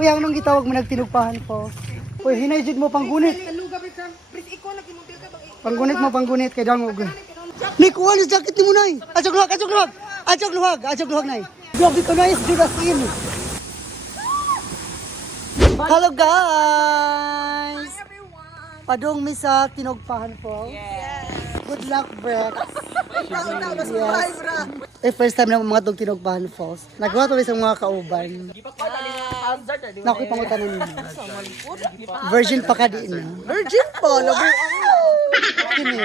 Kuya, anong gitawag mo nagtinugpahan po? Uy, hinay mo panggunit. Panggunit kay dangog. Ni kuha ni jacket ni mo nay. Ajog luhag nay. Grabe ka nice Jurasin. Hello guys. Padong mi sa tinugpahan po. Good luck, Brett. Yes. First time na mga itong tinugpahan falls. Nagawa to sa mga kauban. Naku, pangutanan nila. Virgin pa ka di na. Virgin pa, labuan na. Kini.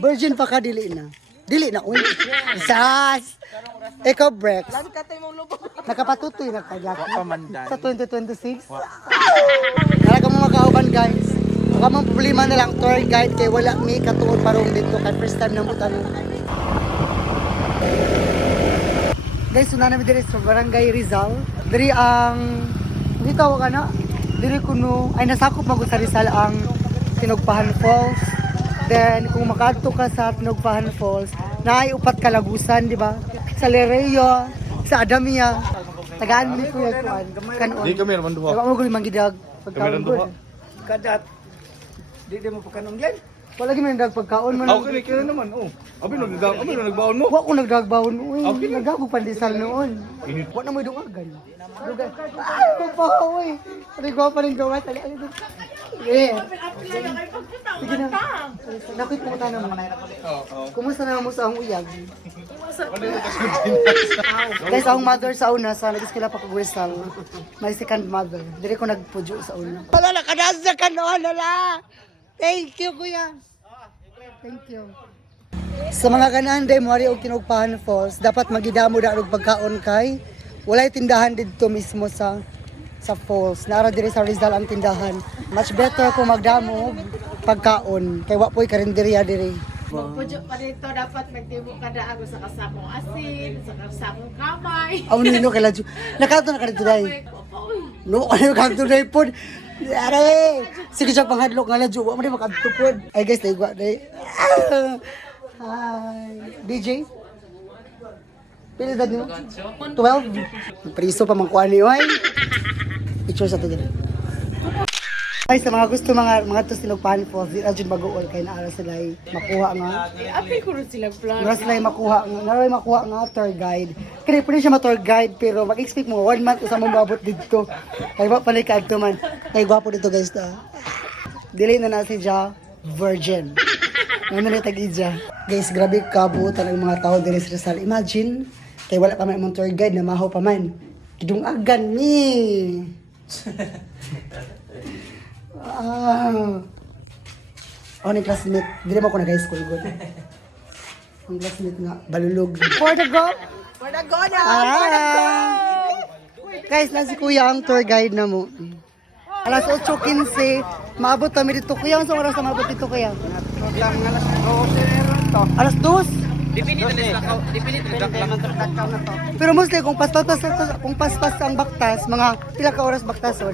Virgin pa ka dili na. Dili na, uy. Sas! Ikaw, Brex. Nakapatutoy na kaya. Sa 2026. Nalaga mo mga kauban, guys. Baka mong problema na lang tour guide kay wala mi katuod parong dito kay first time nang mutanong. Guys, una namin diri sa Barangay Rizal. Diri ang dito ka na. Diri kuno ay nasakop magud sa Rizal ang Tinugpahan Falls. Then kung makadto ka sa Tinugpahan Falls, naay upat ka lagusan, di ba? Sa Lereo, sa Adamia. Tagaan ni Kuya Kuan. Kanon. Di kami naman duha. Diba mo guli mangidag Kami duha. Kadat. Di mo pagkanong yan. Wala gyud man pagkaon man. Okay, kaya naman. Oh. Abi nagbaon mo. Wa ko nagdagbawon uy. Okay. Nagdagog pandesal noon. Init. Wa na mo dungagan. Dugay. Ay, pagpahoy. Ari ko pa rin gawa tali. Eh. Sige na. Nakit mo ta naman. Kumusta na mo sa ang uyag? Guys, ang mother sa una sa nag-eskwela pa ko Rizal. My second mother. Dire ko nagpudyo sa una. Wala na kanasa ka noon, wala. Thank you, kuya. Thank you. Sa mga kananday mo ari og Tinugpahan Falls, dapat magidamo da og pagkaon kay walay tindahan didto mismo sa falls. Naara diri sa Rizal ang tindahan. Much better kung magdamo og pagkaon kay wa poy karinderya diri. Magpudyo pa dito, dapat magtibo ka na ako sa kasakong asin, sa kasakong kamay. Aw nino kay Ladyo. Nakato na kadto dai. No, ayo kadto dai pod. Are, sige siya panghadlok nga Ladyo. Wa man makadto pod. Ay guys, naigwa dai. Hi. DJ? Pila edad mo? 12? Priso pa man kuan ni oy. Picture sa to diri. Ay, sa mga gusto mga to Tinugpahan Falls, di ajud mag-uol kay naara sila makuha nga. Apay ko rin sila plan. Naara sila makuha nga tour guide. Kaya pwede siya ma-tour guide pero mag-expect mo 1 month usa mo maabot dito. Kay wa pala kadto man. Kay gwapo dito guys ta. Dili na si Ja virgin. Ano na tag-ija. Guys, grabe kabutan ang mga tao diri sa Rizal. Imagine kay wala pa man imong tour guide na mahaw pa man. Kidungagan mi. Ako ni classmate, hindi mo ako nag-high school good. Ang classmate nga, balulog. For the go? For the go na! Guys, na si Kuya ang tour guide na mo. Alas 8:15, maabot kami dito. Kuya, ang oras na maabot dito kuya? Alas 2? Pero mostly kung paspas ang baktas, mga pila ka oras baktason?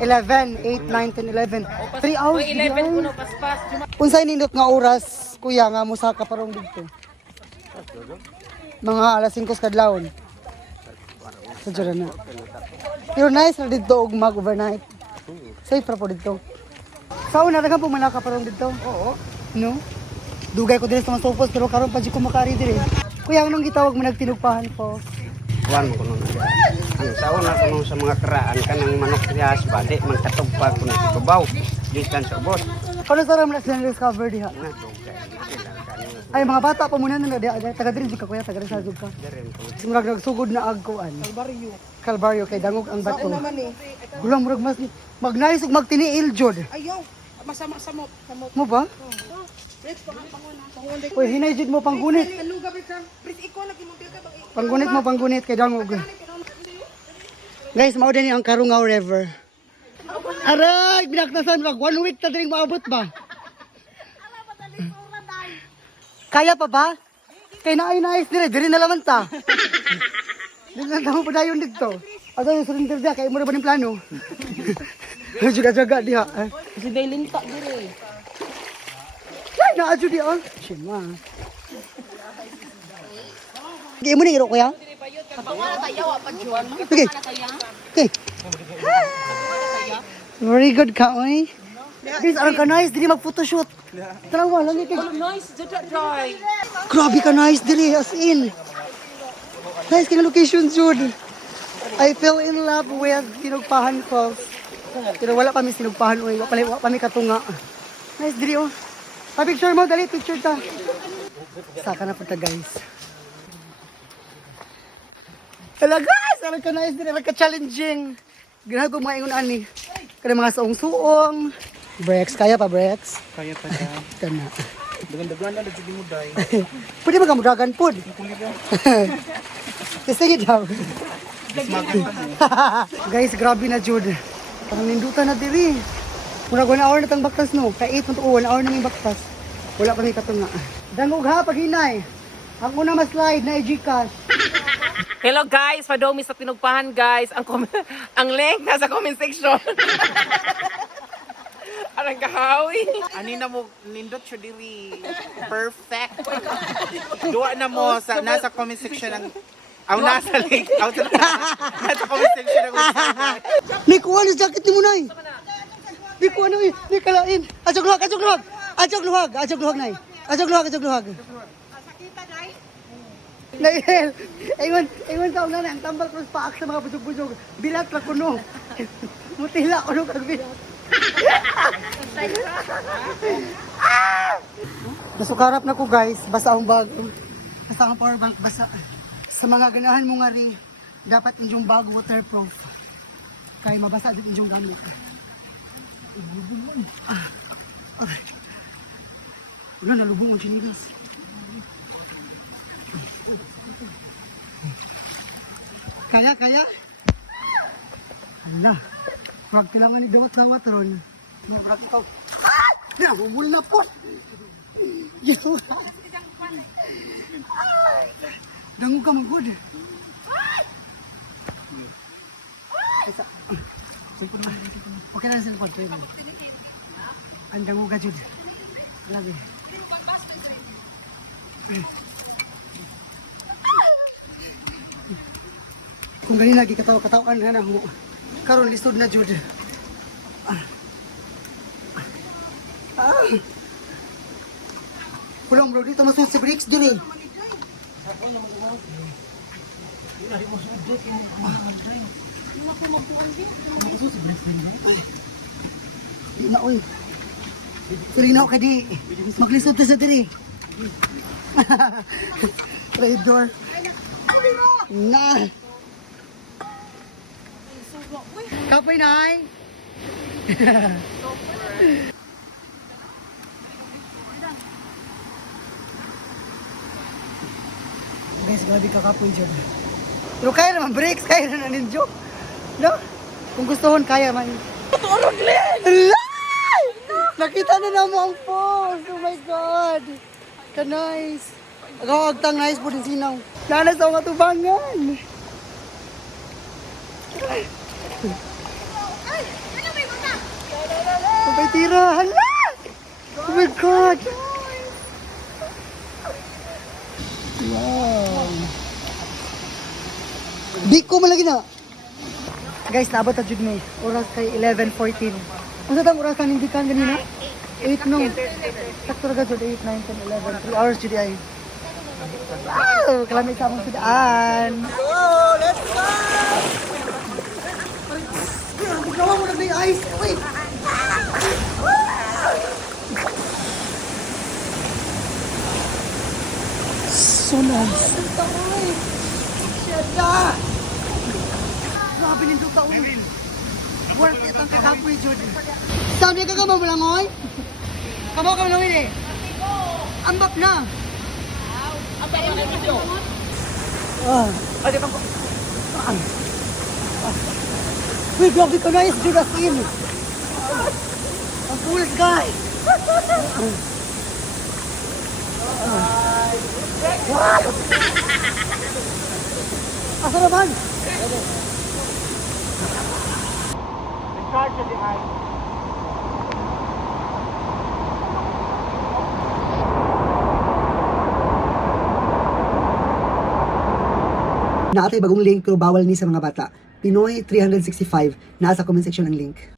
11, 8, 9, 10, 11. 3 hours. 11 kuno paspas. Unsay nindot nga oras, kuya, nga musa ka parong dito? Mga alas 5 kadlawon. Sa dyan na. Pero nice na dito og mag-overnight. Safe ra po dito. Sa una, nagang pumala ka parong dito? Oo. No? Dugay ko din sa mga sopos, pero karon pa di ko makari diri. Kuya, anong gitawag mo nagtinugpahan po? Kuan ko nun. Ang sauna ko nun sa mga karaan kanang manok rihas ba, di man katugpag ko na ibabaw. Distan sa ubos. Kano sa ram na sila discover diha? Na dugay. Ay, mga bata pa muna na taga diri jud ka kuya, taga sa jud ka. Simurag nagsugod na agkuan. Calvario kay dangog ang bato. Gulang murag mas magnais ug magtiniil jud. Ayaw. Masama samot. Mo ba? Uy, hinay jud mo panggunit. Panggunit kay dangog. Guys, mao din ang Karungaw River. Aray, binaktasan wag 1 week ta diri maabot ba? Kaya pa ba? Kay naay nais diri na laman ta. Dili na tamo padayon dito. Ato yung surrender dia kay mo ba ning plano? Jaga-jaga diha. Si Bailin ta dire. Ay, naadyo di ah. Sima. Hindi mo ni iro kuya? Wala tayo pa juan. Sige. Okay. Very good ka, oy. Guys, arang ka nice, dili mag-photoshoot. Tanawa, lang ito. Nice, Joy. Grabe ka nice, dili, as in. Nice ka location, Jude. I fell in love with Tinugpahan Falls. Pero wala kami sinugpahan, oy. Wala kami katunga. Nice, dili, oh. Pa-picture mo, dali, picture ta. Saka na punta, guys. Hello, guys! Arang ka nice, dili, arang ka challenging. Ganahan ko mga ingon ani. Kada mga suong-suong. Breaks, kaya pa breaks? Kaya pa siya. Kana. Dagan-dagan na nagsiging mo day. Pwede ba kamudagan po? Sige daw. Guys, grabe na Jude. Parang nindutan na diri. Muna 1 hour na tang baktas no. Kaya 8 to 1 hour na may baktas. Wala pa may katunga. Dangog ha, paghinay. Ang una mas-slide na i-Gcash. Hello guys, Fadomi sa Tinugpahan guys. Ang link nasa comment section. Arang kahawi. Ani na mo nindot siya diri. Perfect. Duwa na mo sa nasa comment section ng nasa link. Nasa comment section ng Ni kuha ni jacket ni Munay. Ni kuha na ni kalain. Ajog luhag, ajog luhag. Ajog luhag, ajog luhag nay. Ajog luhag, ajog luhag. Nail. Ayun ka una na ang tambal cross paak sa mga busog-busog. Bilat ra kuno. Mutila kuno kag bilat. Nasukarap na ko guys, basa ang bag. Basa ang power bank, basa. Sa mga ganahan mo nga rin, dapat inyong bag waterproof. Kaya mabasa din inyong gamit. Wala, nalubong ang chinilas. Kaya? Hala. Pag kailangan ni dawat sa wateron. Pag ikaw. Nabubul na po. Yawa. Dango ka magod. Okay na sa pagkain. Ang dango ka, Jude. Lagi. Kung ganyan lagi kataw-katawan na mo. Karon lisod na Jude. Pulang bro, dito masud si Bricks dili. Na oy. Tulinaw ka di. Maglisod ta sa diri. Traitor. Na. Kapoy nay. Guys, grabe ka kapoy dyan. Pero kaya naman breaks, kaya na ninjo. No? Kung gusto kaya man. Turog Lin! Nakita na naman ang post. Oh my God. Ka-nice. Agawagtang nice po din sinaw. Nana sa mga tubangan. Sabay tira. Hala! Oh my God. Wow. Biko malagi na. Guys, naabot na jud ni. Oras kay 11:14. Unsa tang oras ang hindi kan ganina? 8 no. Sakto ra jud 8, 9, 10, 11. 3 hours jud ay. Wow, kalami sa among sidaan. Oh, let's go. Gawa mo na may ice. Wait. So nice. Grabe nito taon. Worth it ang kakapoy, Jude. Sabi ka mo lang, oy? Kamo ka lang eh. Ambak na. Ambak na video. Adi bang. Wait, grabe ka nice, Jude, as in. Ang coolest guy. Asa naman? Naatay bagong link pero bawal ni sa mga bata. Pinoy 365, nasa comment section ang link.